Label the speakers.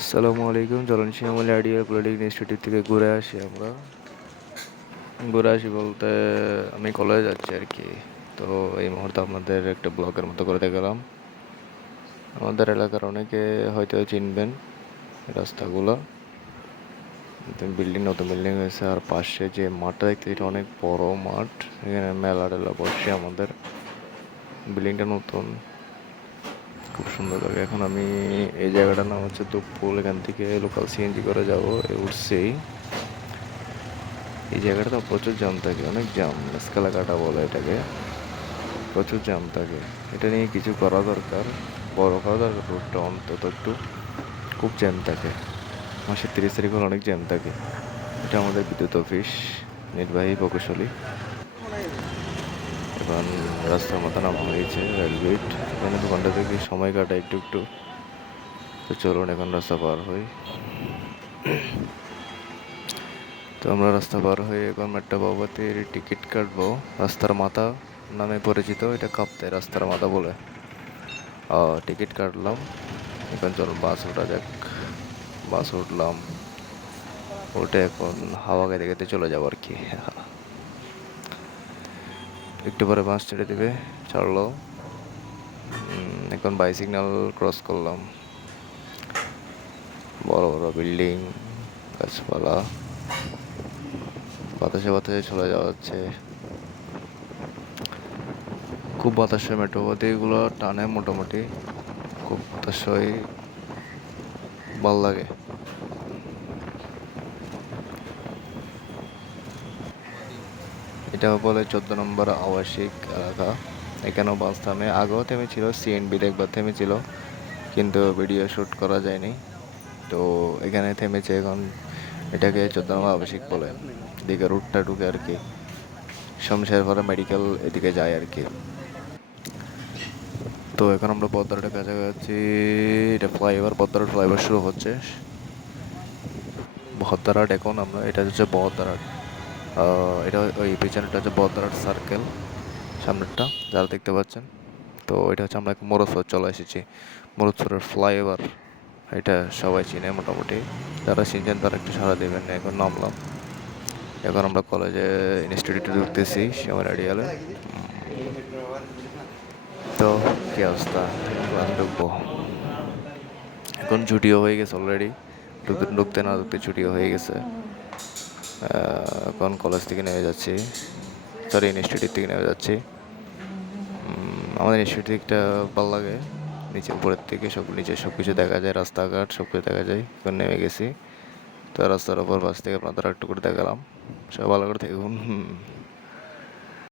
Speaker 1: আসসালামু আলাইকুম চলন শিয়ামলি আইডিয়া পলিটেকনিক ইনস্টিটিউট থেকে ঘুরে আসি আমরা। ঘুরে আসি বলতে আমি কলেজে যাচ্ছি আর কি। তো এই মুহূর্তে আপনাদের একটা ব্লগের মতো করে দেখালাম। আমাদের এলাকার অনেকে হয়তো চিনবেন রাস্তাগুলো। নতুন বিল্ডিং নতুন বিল্ডিং হয়েছে। আর পাশে যে মাঠটা দেখতে, এটা অনেক বড় মাঠ। এখানে মেলা টেলা বসে আমাদের। বিল্ডিংটা নতুন। খুব সুন্দর লাগে। এখন আমি এই জায়গাটার নাম হচ্ছে দুপুল এখান থেকে লোকাল সিএনজি করে যাব উঠছেই এই জায়গাটা তো প্রচুর জাম থাকে, অনেক জাম স্কালা কাটা বলে এটাকে। প্রচুর জাম থাকে। এটা নিয়ে কিছু করা দরকার। বড় করা দরকার রোডটা অন্তত একটু খুব জ্যাম থাকে। মাসের তিরিশ তারিখ হলে অনেক জ্যাম থাকে। এটা আমাদের বিদ্যুৎ অফিস, নির্বাহী প্রকৌশলী। এখন রাস্তার মাথা নামা হয়েছে রেলগেট এখানে দোকানটা থেকে সময় কাটা একটু একটু। তো চলুন এখন রাস্তা পার হই। তো আমরা রাস্তা পার হয়ে এখন একটা বাবাতের টিকিট কাটবো। রাস্তার মাথা নামে পরিচিত, এটা কাঁপতে রাস্তার মাথা বলে। টিকিট কাটলাম। এখন চলুন, বাস ওঠা যাক। বাস উঠলাম। উঠে এখন হাওয়া খেতে খেতে চলে যাব আর কি। একটু পরে বাস ছেড়ে দেবে, ছাড়লো। এখন বাই ক্রস করলাম। বড় বড় বিল্ডিং গাছপালা। বাতাসে বাতাসে চলে যাওয়া হচ্ছে। খুব বাতাস মেট্রোপথে এগুলো টানে মোটামুটি। খুব বাতাস হয়, ভালো লাগে। এটা বলে চোদ্দ নম্বর আবাসিক এলাকা। এখানেও বাস থামে। আগেও থেমেছিল সিএনবিতে একবার থেমেছিল কিন্তু ভিডিও শ্যুট করা যায়নি। তো এখানে থেমেছে এখন এটাকে চোদ্দ নম্বর আবাসিক বলে। এদিকে রুটটা ঢুকে আর কি। শমশের পরে মেডিকেল এদিকে যায় আর কি। তো এখন আমরা পদ্মারটা কাছাকাছি এটা ফ্লাইওভার পদ্মার ফ্লাইওভার শুরু হচ্ছে। বহদ্দারহাট এখন আমরা এটা হচ্ছে আহ, এটা ওই পিছনেটা হচ্ছে বহদ্দারহাট সার্কেল সামনেরটা, যারা দেখতে পাচ্ছেন। তো এটা হচ্ছে আমরা মোরসর চলে এসেছি। মোরসরের ফ্লাইওভার এটা সবাই চিনে মোটামুটি। যারা চিনছেন তারা একটু সারা দেবেন, এখন নামলাম। এখন আমরা কলেজে ইনস্টিটিউটে ঢুকতেছি শ্যামার আইডিয়ালে তো কি অবস্থা? ক্লাস ঢুকবো। এখন ছুটিও হয়ে গেছে অলরেডি ঢুকতে ঢুকতে না ঢুকতে ছুটিও হয়ে গেছে। এখন কলেজ থেকে নেমে যাচ্ছি? সরি ইনস্টিটিউট থেকে নেমে যাচ্ছি। আমাদের ইনস্টিটিউটটা ভালো লাগে। নিচে, উপরের থেকে সব, নিচে সব কিছু দেখা যায়, রাস্তাঘাট সব কিছু দেখা যায়। এখন নেমে গেছি। তো রাস্তার ওপর বাস থেকে আপনাদের একটু করে দেখালাম। সব ভালো করে দেখুন।